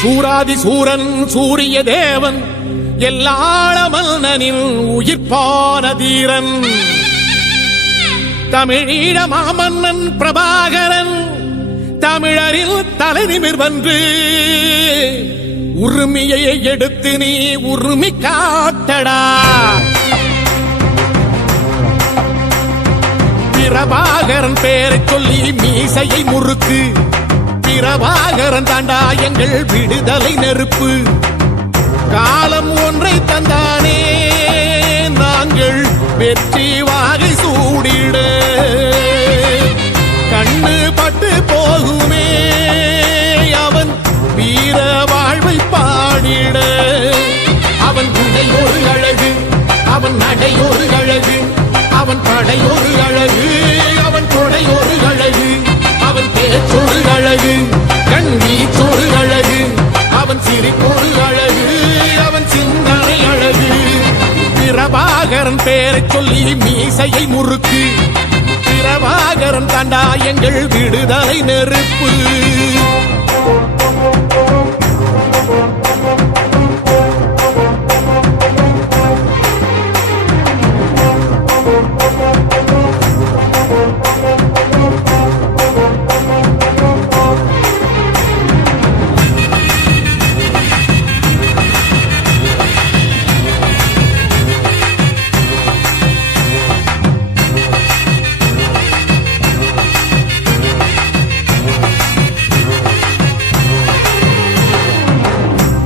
சூராதி சூரன் சூரிய தேவன் எல்லாள மன்னனின் உயிர்ப்பான தீரன் தமிழீழ மாமன்னன் பிரபாகரன் தமிழரில் தலை நிமிர்வன்று உரிமையை எடுத்து நீ உரிமை காட்டடா. பிரபாகரன் பேரை சொல்லி மீசையை முறுக்கு. பிரபாகரன் தாண்டா எங்கள் விடுதலை நெருப்பு. காலம் ஒன்றை தந்தானே நாங்கள் வெற்றி வாகை சூடிட. கண்ணு பட்டு போகுமே அவன் வீர வாழ்வை பாடிட. அவன் குடை ஒரு அழகு, அவன் நடை ஒரு அழகு, அவன் படை ஒரு அழகு, அவன் கொடை ஒரு அழகு, அவன் பேச்சொரு அழகு, கண் வீச்சொரு அழகு, அவன் சிரிப்பொரு அழகு, அவன் சிந்தனை அழகு. பிரபாகரன் பேரை சொல்லி மீசையை முறுக்கு. பிரபாகரன் தாண்டா எங்கள் விடுதலை நெருப்பு.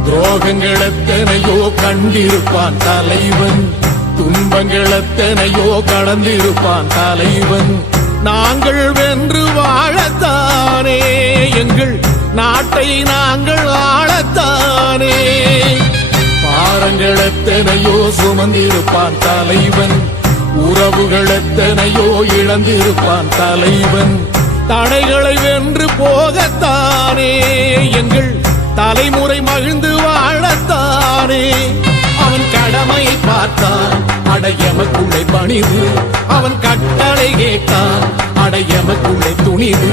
துரோகங்கள் எத்தனையோ கண்டிருப்பான் தலைவன், துன்பங்கள் எத்தனையோ கடந்திருப்பான் தலைவன். நாங்கள் வென்று வாழத்தானே எங்கள் நாட்டை நாங்கள் ஆளத்தானே. பாரங்கள் எத்தனையோ சுமந்திருப்பான் தலைவன், உறவுகள் எத்தனையோ இழந்திருப்பான் தலைவன். தடைகளை வென்று போகத்தானே எங்கள் தலைமுறை மகிழ்ந்து வாழத்தானே. அவன் கடமையை பார்த்தான் அடையமக்குள்ளே பணிவு, அவன் கட்டளை கேட்டான் அடையமக்குள்ளே துணிவு.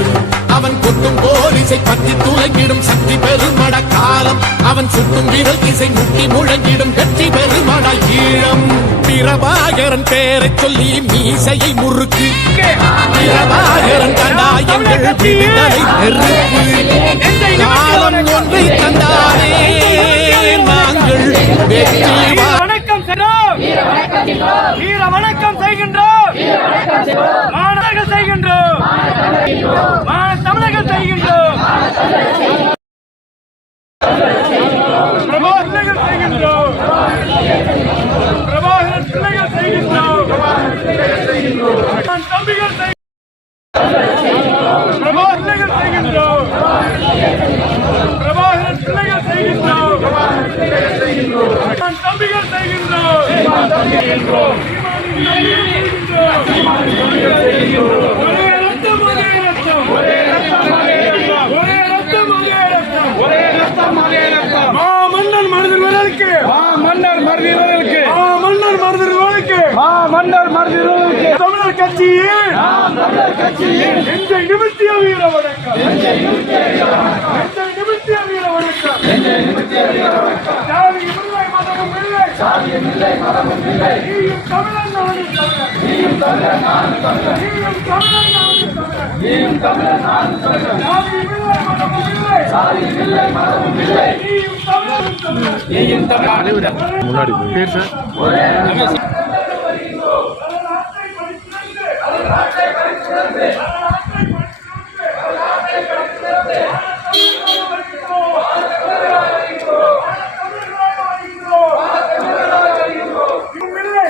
அவன் குத்தும் போலீசை பற்றி துளைக்கிடும் சக்தி பெருமட காலம், அவன் சுட்டும் விரல் திசை முட்டி முழங்கிடும் வெற்றி பெருமட ஈழம். பிரபாகரன் பேரை சொல்லி மீசையை முறுக்கு. பிரபாகரன் தண்டா எங்கள் விடுதலை நெருப்பு. காலம் ஒன்றை தந்தானே நாங்கள் வெற்றி. வணக்கம் செய்கிறோம், வீர வணக்கம் செய்கின்றோம், மாணவர்கள் செய்கின்றோம், தமிழர்கள் செய்கின்றோம், பிரபாகரன் செய்கின்றோம், பிரபாகரன் பிள்ளைகள் செய்கின்றோம், தம்பிகள் பிரபாகரன் செய்கின்றோம், பிரபாகரன் பிள்ளைகள் செய்கின்றோம், தம்பிகள் செய்கின்றோம், ஒரே ரத்தம் ஒரே ரத்தம், ஒரே ரத்தம் ஒரே ரத்தம், ஒரே ரத்தம் ஒரே ரத்தம். மன்னர் மருதிற்கு, மன்னர் மருதிற்கு, மன்னர் மருதிற்கு, மன்னர் மருதிற்கு. தமிழர் கட்சியின் நெஞ்சை நிமித்திய வீர வணக்கம், நெஞ்சை நிமித்திய வீர வணக்கம். ஜாதியும் இல்லை மதமும் இல்லை, ஜாதியும் இல்லை மதமும் இல்லை. நீயும் தமிழன் நானும் தமிழன், நீயும் தமிழன் நானும் தமிழன், நீயும் தமிழன் நானும் தமிழன், நீயும் தமிழன் நானும் தமிழன். ஜாதியும் இல்லை மதமும் இல்லை, ஜாதியும் இல்லை மதமும் இல்லை. நீயும் தமிழன் தமிழன், நீயும் தமிழன். முன்னாடி பேர் சார்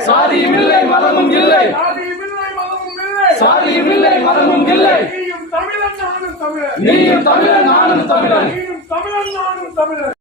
சாதியும் இல்லை மதமும் இல்லை, சாதியும் இல்லை மதமும் இல்லை. நீயும் தமிழன் நானும் தமிழன், நீயும் தமிழன் நானும் தமிழன், நீயும் தமிழன் நானும் தமிழன்.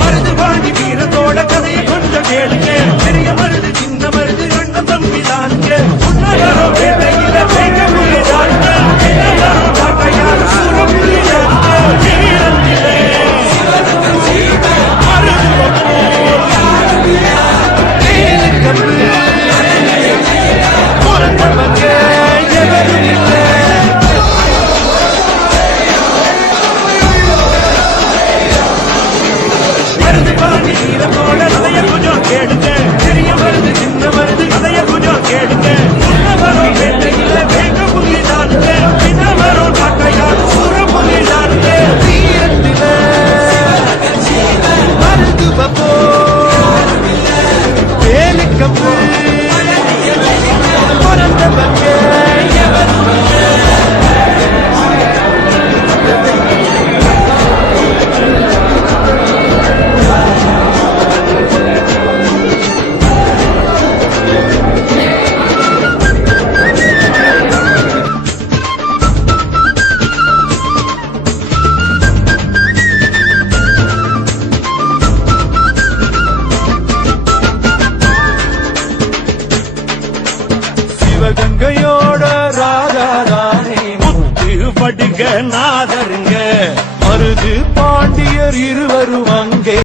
மருது பாண்டி வீரத்தோட கதையை கொஞ்சம் கேளுங்க. பெரிய மருது சின்ன மருது ரெண்டும் தம்பிதானுங்க. உன்னதரும் வேலையில வேங்க புள்ளிதானுங்க. இளையரும் காக்கையார் சூர புள்ளிதானுங்க. வீரத்திலே மருது கம்பு பிறந்தவங்க எவரும் இல்லை. மருது பாண்டி வீரத்தோட கதையை கொஞ்சம் கேளுங்க. பெரிய மருது சின்ன மருது கதையை கொஞ்சம் கேளுங்க. உன்னதரும் வேலையில வேங்க புள்ளிதானுங்க. இளையரும் காக்கையார் சூர புள்ளிதானுங்க. வீரத்திலே மருது பப்போ வேலுக்கம்பு பிறந்தவங்க எவரும் இல்லை. சிவகங்கையோட ராஜாதானே முத்து படுக நாதருங்க. மருது பாண்டியர் இருவரும் அங்கே